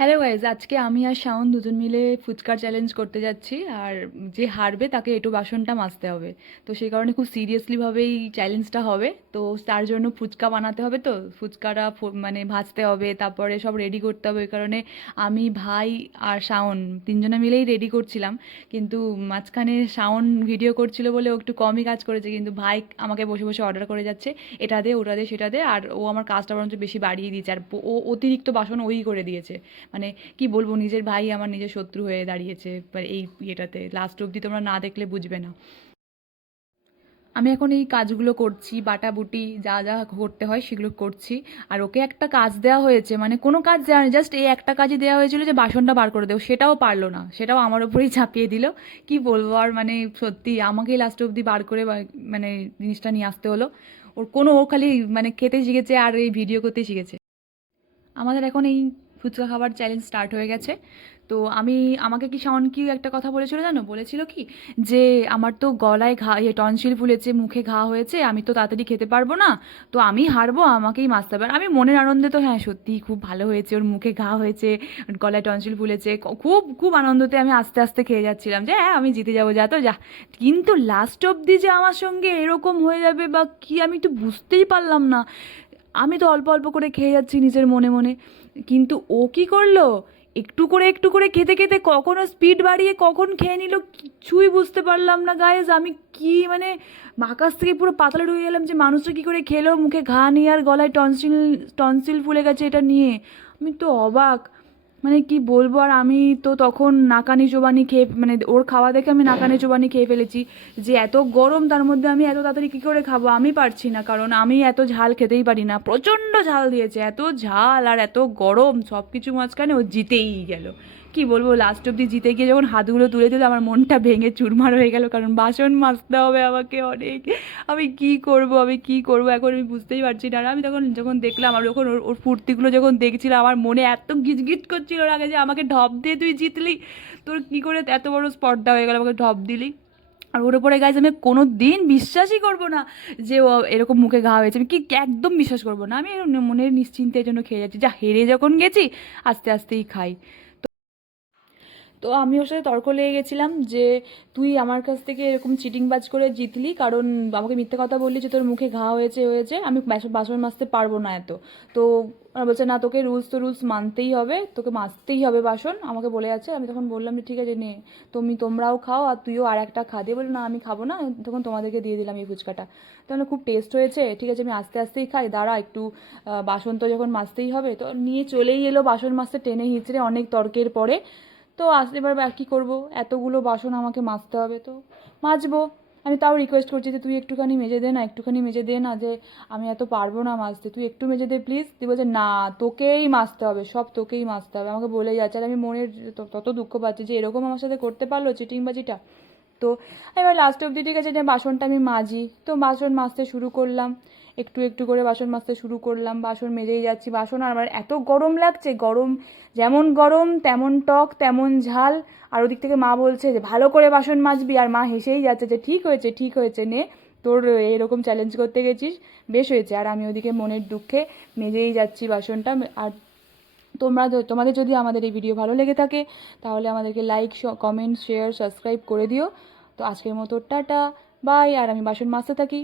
Hello guys আজকে আমি আর শাওন দুজন মিলে ফুচকার চ্যালেঞ্জ করতে যাচ্ছি আর যে হারবে তাকে এটু বাসনটা মাজতে হবে। তো সেই কারণে খুব সিরিয়াসলিভাবেই চ্যালেঞ্জটা হবে। তো তার জন্য ফুচকা বানাতে হবে তো, ফুচকাটা মানে ভাজতে হবে, তারপরে সব রেডি করতে হবে। ওই কারণে আমি, ভাই আর শাওন তিনজনে মিলেই রেডি করছিলাম। কিন্তু মাঝখানে শাওন ভিডিও করছিল বলে ও একটু কমই কাজ করেছে। কিন্তু ভাই আমাকে বসে বসে অর্ডার করে যাচ্ছে, এটা দে, ওটা দে, সেটা দে। আর ও আমার কাজটা বরঞ্চ বেশি বাড়িয়ে দিয়েছে। আর ও অতিরিক্ত বাসন ওই করে দিয়েছে। মানে কি বলব, নিজের ভাই আমার নিজের শত্রু হয়ে দাঁড়িয়েছে এই ইয়েটাতে লাস্ট অবধি তোমরা না দেখলে বুঝবে না। আমি এখন এই কাজগুলো করছি, বাটাবুটি যা যা করতে হয় সেগুলো করছি, আর ওকে একটা কাজ দেওয়া হয়েছে মানে কোনো কাজ দেওয়া নেই জাস্ট এই একটা কাজই দেওয়া হয়েছিল যে বাসনটা বার করে দেও সেটাও পারল না, সেটাও আমার ওপরেই চাপিয়ে দিল, কি বলব, আর মানে সত্যি আমাকেই লাস্ট অবধি বার করে মানে জিনিসটা নিয়ে আসতে হলো, ওর কোনো ও খালি মানে খেতে শিখেছে আর এই ভিডিও করতে শিখেছে। আমাদের এখন এই ফুচকা খাবার চ্যালেঞ্জ স্টার্ট হয়ে গেছে। তো আমি, আমাকে কি শাওন কি একটা কথা বলেছিল জানো? বলেছিল কি যে, আমার তো গলায় ঘা ইয়ে টনসিল ফুলেছে, মুখে ঘা হয়েছে, আমি তো তাড়াতাড়ি খেতে পারব না। তো আমি হারবো, আমাকেই মাসতে হবে। আমি মনের আনন্দে তো হ্যাঁ সত্যি খুব ভালো হয়েছে, ওর মুখে ঘা হয়েছে, গলায় টনসিল ফুলেছে। খুব খুব আনন্দতে আমি আস্তে আস্তে খেয়ে যাচ্ছিলাম যে হ্যাঁ আমি জিতে যাব, যা তো, যা। কিন্তু লাস্ট অবধি যে আমার সঙ্গে এরকম হয়ে যাবে বা কি আমি একটু বুঝতেই পারলাম না। আমি তো অল্প অল্প করে খেয়ে যাচ্ছি নিজের মনে মনে। কিন্তু ও কি করল? একটু করে একটু করে খেতে খেতে কখনো স্পিড বাড়িয়ে কখন খেয়ে নিল কিছুই বুঝতে পারলাম না গায়েস আমি কি মানে আকাশ থেকে পুরো পাতলা ঢুকে গেলাম যে মানুষটা কী করে খেলো? মুখে ঘা নিয়ে আর গলায় টনসিল টনসিল ফুলে গেছে এটা নিয়ে। আমি তো অবাক। মানে কি বলব, আর আমি তো তখন নাকানি চোবানি খেয়ে মানে ওর খাওয়া দেখে আমি নাকানি চোবানি খেয়ে ফেলেছি যে এত গরম, তার মধ্যে আমি এত তাড়াতাড়ি কী করে খাব আমি পারছি না, কারণ আমি এত ঝাল খেতেই পারি না, প্রচণ্ড ঝাল দিয়েছে, এত ঝাল আর এত গরম সব কিছু মাঝখানে ও জিতেই গেল। কি বলব লাস্ট অব্দি জিতে গিয়ে যখন হাতগুলো তুলে দিল আমার মনটা ভেঙে চুরমার হয়ে গেল, কারণ বাসন মাজতে হবে আমাকে অনেক, আমি কি করব, আমি কি করব, এখন আমি বুঝতেই পারছি না। আর আমি তখন যখন দেখলাম, আর যখন ওর ওর ফুর্তিগুলো যখন দেখছিলাম, আমার মনে এত গিজগিজ ওর আগে যে আমাকে ঢপ দিয়ে তুই জিতলি। তোর কী করে এত বড় স্পর্ধা হয়ে গেল আমাকে ঢপ দিলি? আর ওর উপরে গাইজ আমি কোনো দিন বিশ্বাসই করব না যে ও এরকম মুখে ঘা হয়েছে। আমি কি একদম বিশ্বাস করব না। আমি মনের নিশ্চিন্তের জন্য খেয়ে যাচ্ছি। যা হেরে যখন গেছি, আস্তে আস্তেই খাই। তো আমি ওর সাথে তর্ক লেগে গেছিলাম যে তুই আমার কাছ থেকে এরকম চিটিংবাজ করে জিতলি, কারণ আমাকে মিথ্যে কথা বললি যে তোর মুখে ঘা হয়েছে হয়েছে, আমি বাসন মাজতে পারব না এত। তো বলছে, না, তোকে রুলস তো রুলস মানতেই হবে, তোকে মাজতেই হবে বাসন। আমাকে বলে যাচ্ছে আমি তখন বললাম যে, ঠিক আছে, নে, তুমি, তোমরাও খাও আর তুইও আর একটা খা। দিয়ে বলল, না, আমি খাব না। তখন তোমাদেরকে দিয়ে দিলাম এই ফুচকাটা। তাহলে খুব টেস্ট হয়েছে, ঠিক আছে, আমি আস্তে আস্তেই খাই, দাঁড়া একটু বাসন তো যখন মাজতেই হবে। তো নিয়ে চলেই এলো বাসন মাজতে, টেনে হিঁচড়ে অনেক তর্কের পরে তো আসতে এবার কী করব? এতগুলো বাসন আমাকে মাজতে হবে তো। মাজবো। আমি তাও রিকোয়েস্ট করছি যে, তুই একটুখানি মেজে দে না, একটুখানি মেজে দে না যে, আমি এত পারব না মাজতে। তুই একটু মেজে দে প্লিজ তুই বলছে, না, তোকেই মাজতে হবে, সব তোকেই মাজতে হবে। আমাকে বলেই যাচ্ছে। আর আমি মনের তত দুঃখ পাচ্ছি যে, এরকম আমার সাথে করতে পারল চিটিংবাজিটা? তো এবার লাস্ট অবধি ঠিক আছে যে বাসনটা আমি মাজি। তো বাসন মাজতে শুরু করলাম। একটু একটু করে বাসন মাজতে শুরু করলাম। বাসন মেজেই যাচ্ছি। বাসন আর আমার এত গরম লাগছে, গরম যেমন গরম, তেমন টক, তেমন ঝাল। আর ওদিক থেকে মা বলছে যে, ভালো করে বাসন মাজবি। আর মা হেসেই যাচ্ছে যে, ঠিক হয়েছে ঠিক হয়েছে, নে। তোর এরকম চ্যালেঞ্জ করতে গেছিস, বেশ হয়েছে। আর আমি ওদিকে মনের দুঃখে মেজেই যাচ্ছি বাসনটা। আর তোমরা তোমাদের যদি আমাদের এই ভিডিও ভালো লেগে থাকে, তাহলে আমাদেরকে লাইক কমেন্ট শেয়ার সাবস্ক্রাইব করে দিও। তো আজকের মতো টাটা বাই আর আমি বাসন মাসতে থাকি।